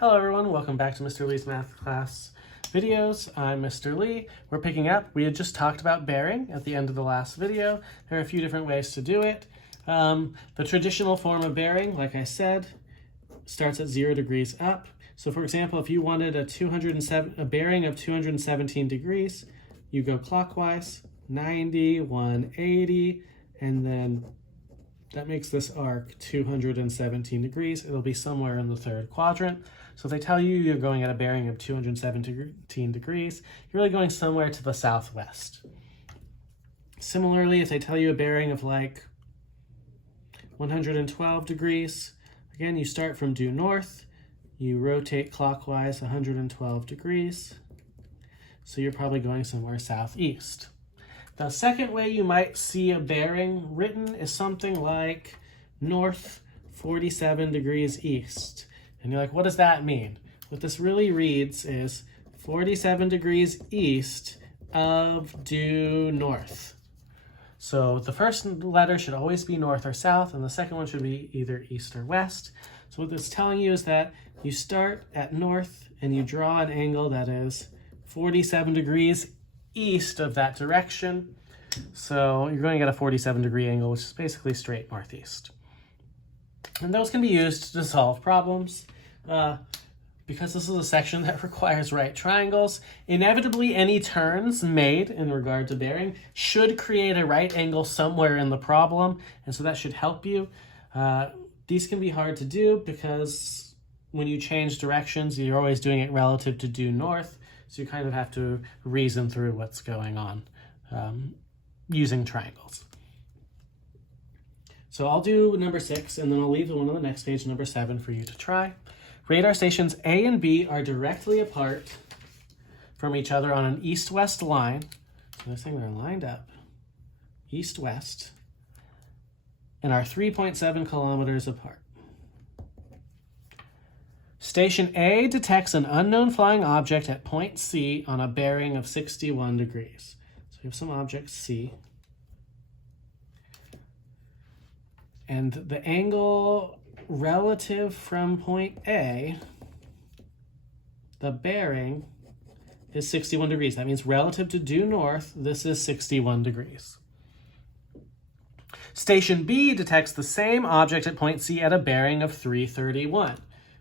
Hello everyone, welcome back to Mr. Lee's Math Class videos. I'm Mr. Lee. We're picking up. We had just talked about bearing at the end of the last video. There are a few different ways to do it. The traditional form of bearing, like I said, starts at 0 degrees up. So for example, if you wanted a bearing of 217 degrees, you go clockwise, 90, 180, and then that makes this arc 217 degrees. It'll be somewhere in the third quadrant. So if they tell you you're going at a bearing of 217 degrees, you're really going somewhere to the southwest. Similarly, if they tell you a bearing of like 112 degrees, again, you start from due north, you rotate clockwise 112 degrees. So you're probably going somewhere southeast. The second way you might see a bearing written is something like north 47 degrees east. And you're like, what does that mean? What this really reads is 47 degrees east of due north. So the first letter should always be north or south, and the second one should be either east or west. So what this is telling you is that you start at north and you draw an angle that is 47 degrees east of that direction. So you're going to get a 47 degree angle, which is basically straight northeast. And those can be used to solve problems. Because this is a section that requires right triangles, inevitably any turns made in regard to bearing should create a right angle somewhere in the problem, and so that should help you. These can be hard to do because when you change directions, you're always doing it relative to due north, so you kind of have to reason through what's going on using triangles. So I'll do number 6, and then I'll leave the one on the next page, number 7, for you to try. Radar stations A and B are directly apart from each other on an east-west line. So they're saying they're lined up east-west and are 3.7 kilometers apart. Station A detects an unknown flying object at point C on a bearing of 61 degrees. So we have some object C. And the angle relative from point A, the bearing, is 61 degrees. That means relative to due north, this is 61 degrees. Station B detects the same object at point C at a bearing of 331,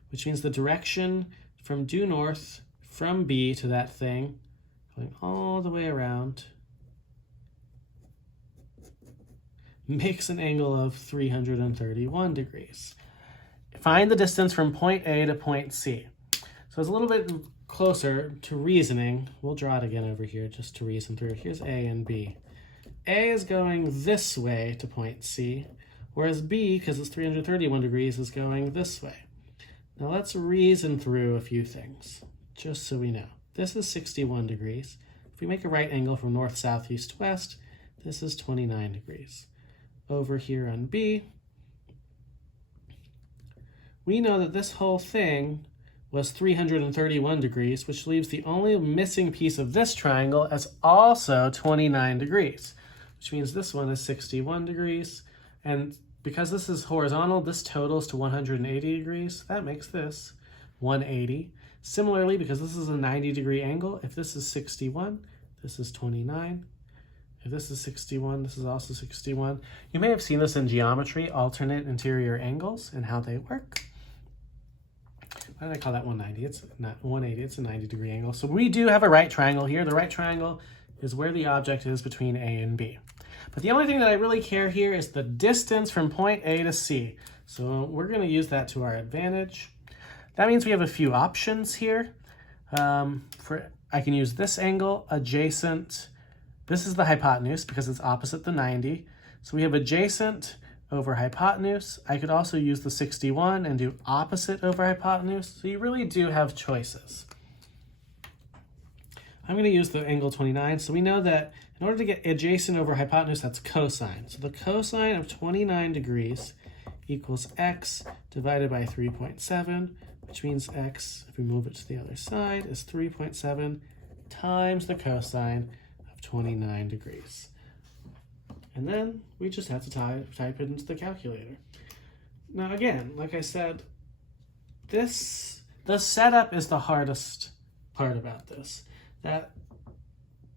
which means the direction from due north from B to that thing, going all the way around, makes an angle of 331 degrees. Find the distance from point A to point C. So it's a little bit closer to reasoning. We'll draw it again over here just to reason through. Here's A and B. A is going this way to point C, whereas B, because it's 331 degrees, is going this way. Now let's reason through a few things, just so we know. This is 61 degrees. If we make a right angle from north, south, east, west, this is 29 degrees. Over here on B, we know that this whole thing was 331 degrees, which leaves the only missing piece of this triangle as also 29 degrees, which means this one is 61 degrees. And because this is horizontal, this totals to 180 degrees. That makes this 180. Similarly, because this is a 90-degree angle, if this is 61, this is 29. If this is 61, this is also 61. You may have seen this in geometry, alternate interior angles and how they work. Why did I call that 190? It's not 180, it's a 90-degree angle. So we do have a right triangle here. The right triangle is where the object is between A and B. But the only thing that I really care here is the distance from point A to C. So we're going to use that to our advantage. That means we have a few options here. I can use this angle, adjacent. This is the hypotenuse because it's opposite the 90. So we have adjacent over hypotenuse. I could also use the 61 and do opposite over hypotenuse. So you really do have choices. I'm going to use the angle 29. So we know that in order to get adjacent over hypotenuse, that's cosine. So the cosine of 29 degrees equals x divided by 3.7, which means x, if we move it to the other side, is 3.7 times the cosine of 29 degrees. And then we just have to type it into the calculator. Now again, like I said, this The setup is the hardest part about this. That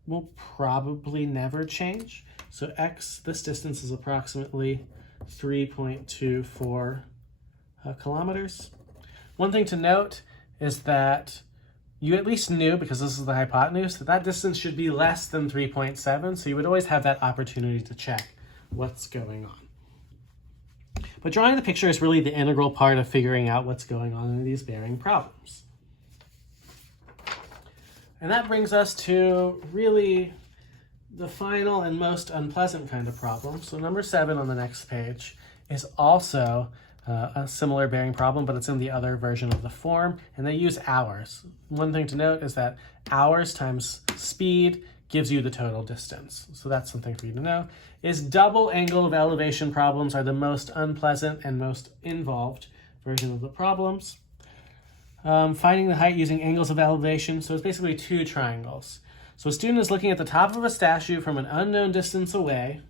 will probably never change. So x, this distance is approximately 3.24 kilometers. One thing to note is that you at least knew, because this is the hypotenuse, that that distance should be less than 3.7, so you would always have that opportunity to check what's going on. But drawing the picture is really the integral part of figuring out what's going on in these bearing problems. And that brings us to really the final and most unpleasant kind of problem. So number 7 on the next page is also a similar bearing problem, but it's in the other version of the form, and they use hours. One thing to note is that hours times speed gives you the total distance. So that's something for you to know. Is double angle of elevation problems are the most unpleasant and most involved version of the problems. Finding the height using angles of elevation. So it's basically two triangles. So a student is looking at the top of a statue from an unknown distance away,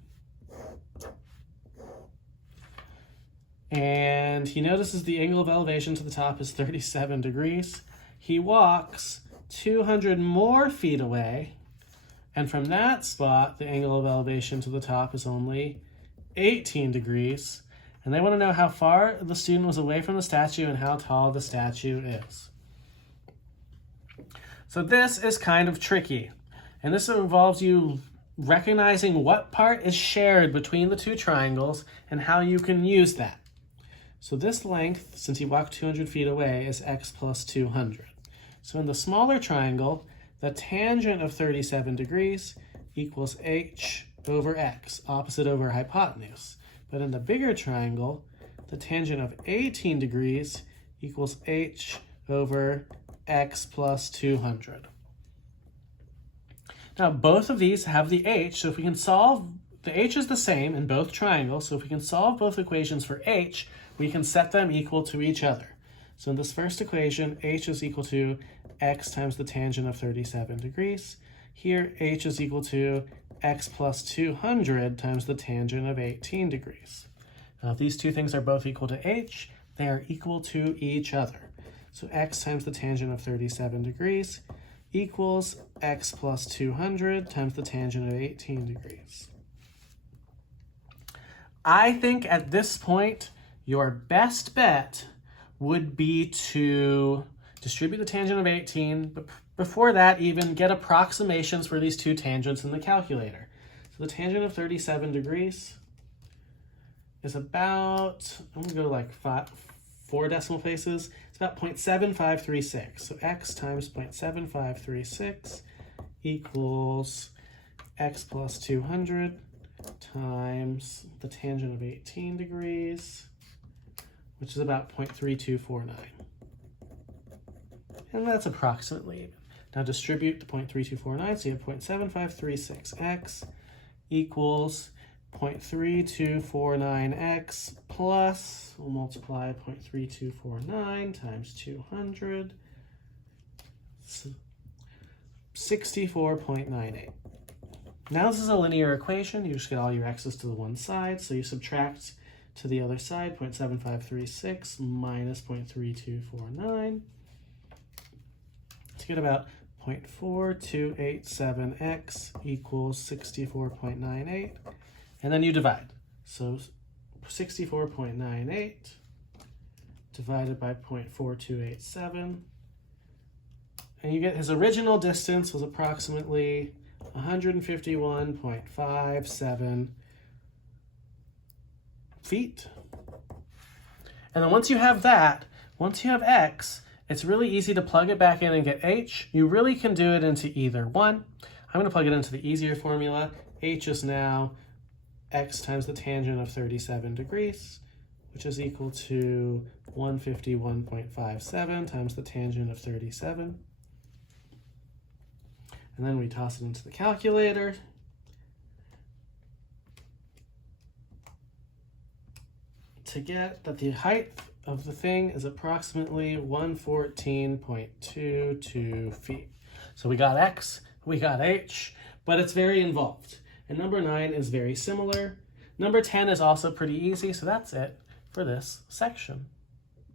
and he notices the angle of elevation to the top is 37 degrees. He walks 200 more feet away, and from that spot, the angle of elevation to the top is only 18 degrees. And they want to know how far the student was away from the statue and how tall the statue is. So this is kind of tricky. And this involves you recognizing what part is shared between the two triangles and how you can use that. So this length, since he walked 200 feet away, is x plus 200. So in the smaller triangle, the tangent of 37 degrees equals h over x, opposite over hypotenuse. But in the bigger triangle, the tangent of 18 degrees equals h over x plus 200. Now, both of these have the h, so if we can solve, the h is the same in both triangles, so if we can solve both equations for h, we can set them equal to each other. So in this first equation, h is equal to x times the tangent of 37 degrees. Here, h is equal to x plus 200 times the tangent of 18 degrees. Now, if these two things are both equal to h, they are equal to each other. So x times the tangent of 37 degrees equals x plus 200 times the tangent of 18 degrees. I think at this point, your best bet would be to distribute the tangent of 18, but before that, even get approximations for these two tangents in the calculator. So the tangent of 37 degrees is about, I'm going to go like 4 decimal places. It's about 0.7536. So x times 0.7536 equals x plus 200 times the tangent of 18 degrees, which is about 0.3249. And that's approximately even. Now distribute the 0.3249, so you have 0.7536x equals 0.3249x plus, we'll multiply 0.3249 times 200, 64.98. Now this is a linear equation. You just get all your x's to the one side, so you subtract to the other side 0.7536 minus 0.3249 to get about 0.4287x equals 64.98, and then you divide. So 64.98 divided by 0.4287, and you get his original distance was approximately 151.57 feet. And then once you have that, once you have x, it's really easy to plug it back in and get h. You really can do it into either one. I'm going to plug it into the easier formula. H is now x times the tangent of 37 degrees, which is equal to 151.57 times the tangent of 37. And then we toss it into the calculator. To get that the height of the thing is approximately 114.22 feet. So we got x, we got h, but it's very involved. And number 9 is very similar. Number 10 is also pretty easy, so that's it for this section.